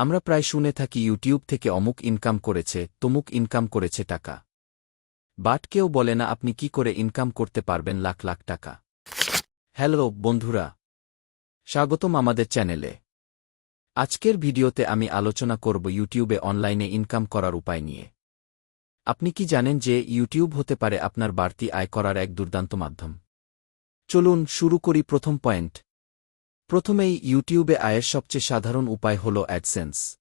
আমরা প্রায় শুনে থাকি ইউটিউব থেকে অমুক ইনকাম করেছে, তমুক ইনকাম করেছে টাকা। বাট কেউ বলে না আপনি কি করে ইনকাম করতে পারবেন লাখ লাখ টাকা। হ্যালো বন্ধুরা, স্বাগতম আমাদের চ্যানেলে। আজকের ভিডিওতে আমি আলোচনা করব ইউটিউবে অনলাইনে ইনকাম করার উপায় নিয়ে। আপনি কি জানেন যে ইউটিউব হতে পারে আপনার বাড়তি আয় করার এক দুর্দান্ত মাধ্যম? চলুন শুরু করি প্রথম পয়েন্ট। প্রথমেই ইউটিউবে আয়ের সবচেয়ে সাধারণ উপায় হল অ্যাডসেন্স।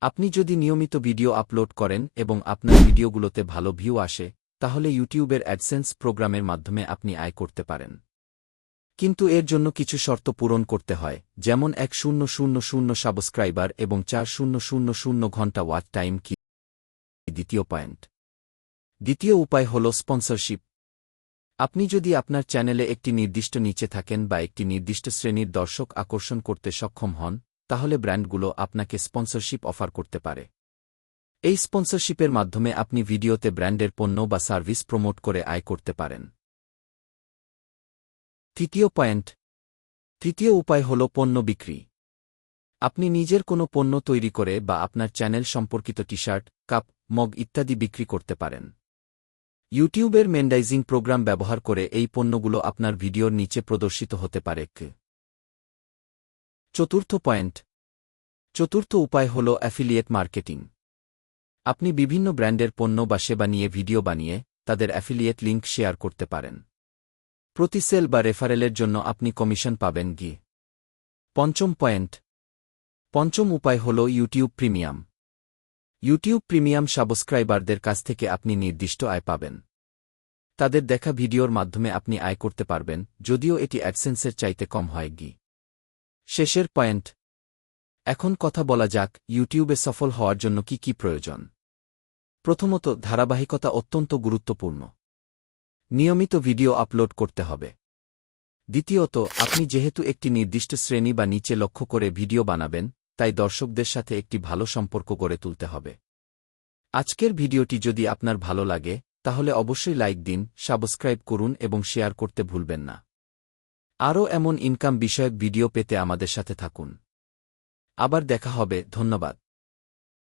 আপনি যদি নিয়মিত ভিডিও আপলোড করেন এবং আপনার ভিডিওগুলোতে ভালো ভিউ আসে, তাহলে ইউটিউবের অ্যাডসেন্স প্রোগ্রামের মাধ্যমে আপনি আয় করতে পারেন। কিন্তু এর জন্য কিছু শর্ত পূরণ করতে হয়, যেমন 1000 সাবস্ক্রাইবার এবং 4000 ঘন্টা ওয়াচ টাইম। কি দ্বিতীয় পয়েন্ট? দ্বিতীয় উপায় হল স্পন্সরশিপ। আপনি যদি আপনার চ্যানেলে একটি নির্দিষ্ট নিচে থাকেন বা একটি নির্দিষ্ট শ্রেণীর দর্শক আকর্ষণ করতে সক্ষম হন, তাহলে ব্র্যান্ডগুলো আপনাকে স্পন্সরশিপ অফার করতে পারে। এই স্পন্সরশিপের মাধ্যমে আপনি ভিডিওতে ব্র্যান্ডের পণ্য বা সার্ভিস প্রমোট করে আয় করতে পারেন। তৃতীয় পয়েন্ট। তৃতীয় উপায় হল পণ্য বিক্রি। আপনি নিজের কোনো পণ্য তৈরি করে বা আপনার চ্যানেল সম্পর্কিত টি-শার্ট, কাপ, মগ ইত্যাদি বিক্রি করতে পারেন। ইউটিউবের মেন্ডাইজিং প্রোগ্রাম ব্যবহার করে এই পণ্যগুলো আপনার ভিডিওর নিচে প্রদর্শিত হতে পারে। চতুর্থ পয়েন্ট। চতুর্থ উপায় হল অ্যাফিলিয়েট মার্কেটিং। আপনি বিভিন্ন ব্র্যান্ডের পণ্য বা সেবা নিয়ে ভিডিও বানিয়ে তাদের অ্যাফিলিয়েট লিঙ্ক শেয়ার করতে পারেন। প্রতি সেল বা রেফারেলের জন্য আপনি কমিশন পাবেন। পঞ্চম পয়েন্ট। পঞ্চম উপায় হল ইউটিউব প্রিমিয়াম। ইউটিউব প্রিমিয়াম সাবস্ক্রাইবারদের কাছ থেকে আপনি নির্দিষ্ট আয় পাবেন। তাদের দেখা ভিডিওর মাধ্যমে আপনি আয় করতে পারবেন, যদিও এটি অ্যাডসেন্সের চাইতে কম হয়। শেষের পয়েন্ট। এখন কথা বলা যাক ইউটিউবে সফল হওয়ার জন্য কি কি প্রয়োজন। প্রথমত, ধারাবাহিকতা অত্যন্ত গুরুত্বপূর্ণ। নিয়মিত ভিডিও আপলোড করতে হবে। দ্বিতীয়ত, আপনি যেহেতু একটি নির্দিষ্ট শ্রেণী বা নিচে লক্ষ্য করে ভিডিও বানাবেন, তাই দর্শকদের সাথে একটি ভালো সম্পর্ক গড়ে তুলতে হবে। আজকের ভিডিওটি যদি আপনার ভালো লাগে, তাহলে অবশ্যই লাইক দিন, সাবস্ক্রাইব করুন এবং শেয়ার করতে ভুলবেন না। আরও এমন ইনকাম বিষয়ক ভিডিও পেতে আমাদের সাথে থাকুন। আবার দেখা হবে। ধন্যবাদ।